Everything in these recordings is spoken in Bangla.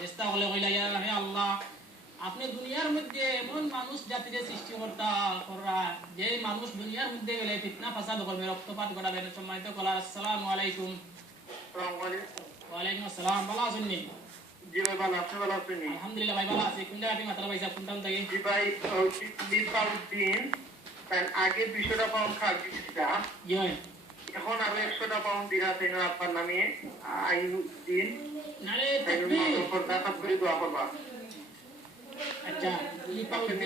ফেরেশতা হলে কইলা ইয়া হে আল্লাহ আপনি দুনিয়ার মধ্যে এমন মানুষ জাতির সৃষ্টিকর্তা করা যে মানুষ দুনিয়ার মধ্যে গেলে ফিতনা ফাসাদ করবে রক্তপাত ঘটাবে সম্মানিত কলার আসসালামু আলাইকুম। ওয়া আলাইকুম আসসালাম। ভালো আছেন নি? জি ভাই ভালো, আপনি ভালো আছেন? আলহামদুলিল্লাহ ভাই ভালো আছি। কোনটা আপনি মাত্রা পাইছা কোনটা থেকে? জি ভাই লিপাউদ্দিন তার আগে 200টা পাউন্ড খাওয়া দিচ্ছিলা, এখন আরো 100টা পাউন্ড দিরা তাই না আপনার নামে আইনুদ্দিন নারে তাই তাকবীর। দেখা করে দোয়া করবা। আচ্ছা লিপাউদ্দিন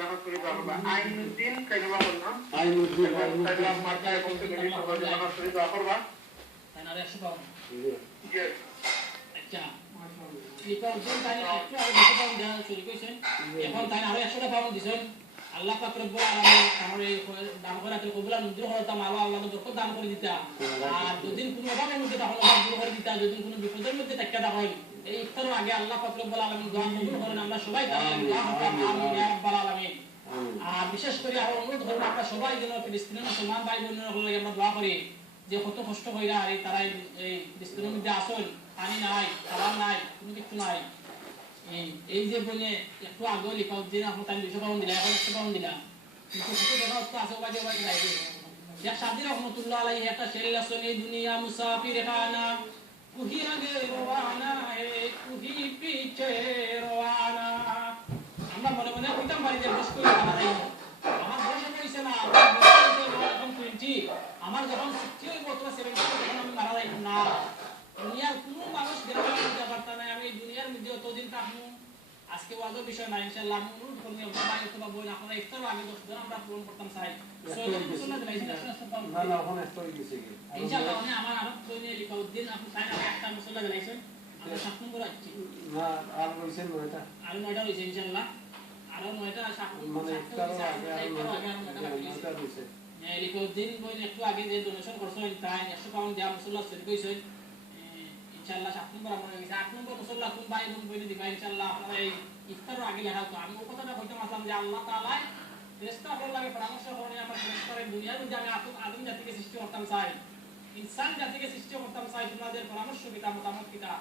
দেখা করে দোয়া করবা। আইনুদ্দিন তাই না বললাম, আইনুদ্দিন তাই না মাথায় বলতে গেলে সবাই দেখা করে দোয়া করবা। তাই না 100 পাউন্ড। জি আচ্ছা লিপাউদ্দিন তাই না একটু আগে 200 পাউন্ড দেওয়া শুরু করেছেন, এখন তাই না আরো 100 পাউন্ড দিছেন। আল্লাহ পাক রব্বুল আলামিন আমার এই দান করাতে কবুল মঞ্জুর হতাম আল্লাহ বরকত দান করে দিতা। আর যদি কোনো অভাবের মধ্যে তখন মঞ্জুর করে দিতা, যদি কোনো বিপদের মধ্যে তাকিয়া থাকেন এই ইফতারের আগে আল্লাহ পাক রব্বুল আলামিন দোয়া কবুল করেন। আমরা সবাই তার দোয়া করতাম আমিন ইয়া রাব্বাল আলামিন। আর বিশেষ করে আর অনুরোধ করব আমরা সবাই যেন ফিলিস্তিনের মুসলমান ভাই বোনেরা হলে আমরা দোয়া করি যে কত কষ্ট কইরা আর তারা এই ফিলিস্তিনের মধ্যে আসল পানি নাই, খাবার নাই, কোনো কিছু নাই। এই যে বলে একটু আগে লিপাউদ্দিন এখন তাই 200 পাউন্ড দিলা, এখন 100 পাউন্ড দিলা, কিন্তু কত টাকা তো আছে বাজে বাজে যাইবে। ইয়া শাদি রহমাতুল্লাহ আলাইহি একটা শের লাসন এই দুনিয়া মুসাফির খানা কুহি আগে রওয়ানা হে কুহি পিছে রওয়ানা। আমরা মনে মনে কইতাম বাড়ি যে বস করে খানা যাইব, আমার বয়স হইছে না, আমার বয়স হইছে এখন 20, আমার যখন 60 হইব অথবা 70 তখন আমি মারা যাইব না। দুনিয়ার কোনো মানুষ গ্রামে দিতে পারতা না, আমি দুনিয়ার মধ্যে অতদিন থাকবো। আজকে ওয়াজের বিষয় না, ইনশাআল্লাহ আমি অনুরোধ করব সবাই অথবা বই আপনারা ইফতার আগে 10 জন আমরা পূরণ করতাম চাই। না না ওখানে স্তরে গেছে কি ইনশাআল্লাহ মানে আমার আরো দৈনিক লিপাউদ্দিন আপনি চাই না একটা মুসল্লা জানাইছেন, আমরা 7 নম্বর আছি না আর কইছেন নয়টা আর 9টা হইছে ইনশাআল্লাহ, আরো 9টা 7 মানে ইফতার আগে আর 9টা হইছে। লিপাউদ্দিন বই একটু আগে যে ডোনেশন করছেন তাই 100 পাউন্ড দেয়া মুসল্লা সেট কইছেন ইনশাআল্লাহ 7 নম্বর আমরা গেছে। 8 নম্বর মুসল্লা কোন ভাই বোন বইনে দিবা ইনশাআল্লাহ আপনারা এই ইফতারের আগে লেখা তো আমি ওই কথাটা কইতাম আসলাম যে আল্লাহ তাআলা ফেরেশতা হল লাগে পরামর্শ করে আমার ফেরেশতারে দুনিয়ার মধ্যে আমি আদম জাতিকে সৃষ্টি করতাম চাই, ইনসান জাতিকে সৃষ্টি করতাম চাই, তোমাদের পরামর্শ কিতা মতামত কিতা।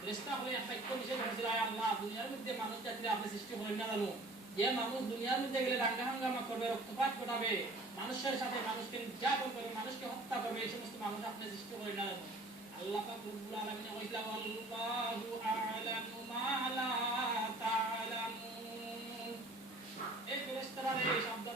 ফেরেশতা হলে একটা একটু নিষেধ করেছিল আয় আল্লাহ দুনিয়ার মধ্যে মানুষ জাতিকে আপনি সৃষ্টি করেন না জানো, যে মানুষ দুনিয়ার মধ্যে গেলে দাঙ্গা হাঙ্গামা করবে, রক্তপাত ঘটাবে, মানুষের সাথে মানুষকে নির্যাতন করবে, মানুষকে হত্যা করবে, এই সমস্ত মানুষ আপনি সৃষ্টি করেন না জানো। আল্লাহ পাক রব্বুল আলামিন কইলা আল্লাহু আ'লামু মা লা তা'লামুন। এই ফেরেশতারা এই শব্দ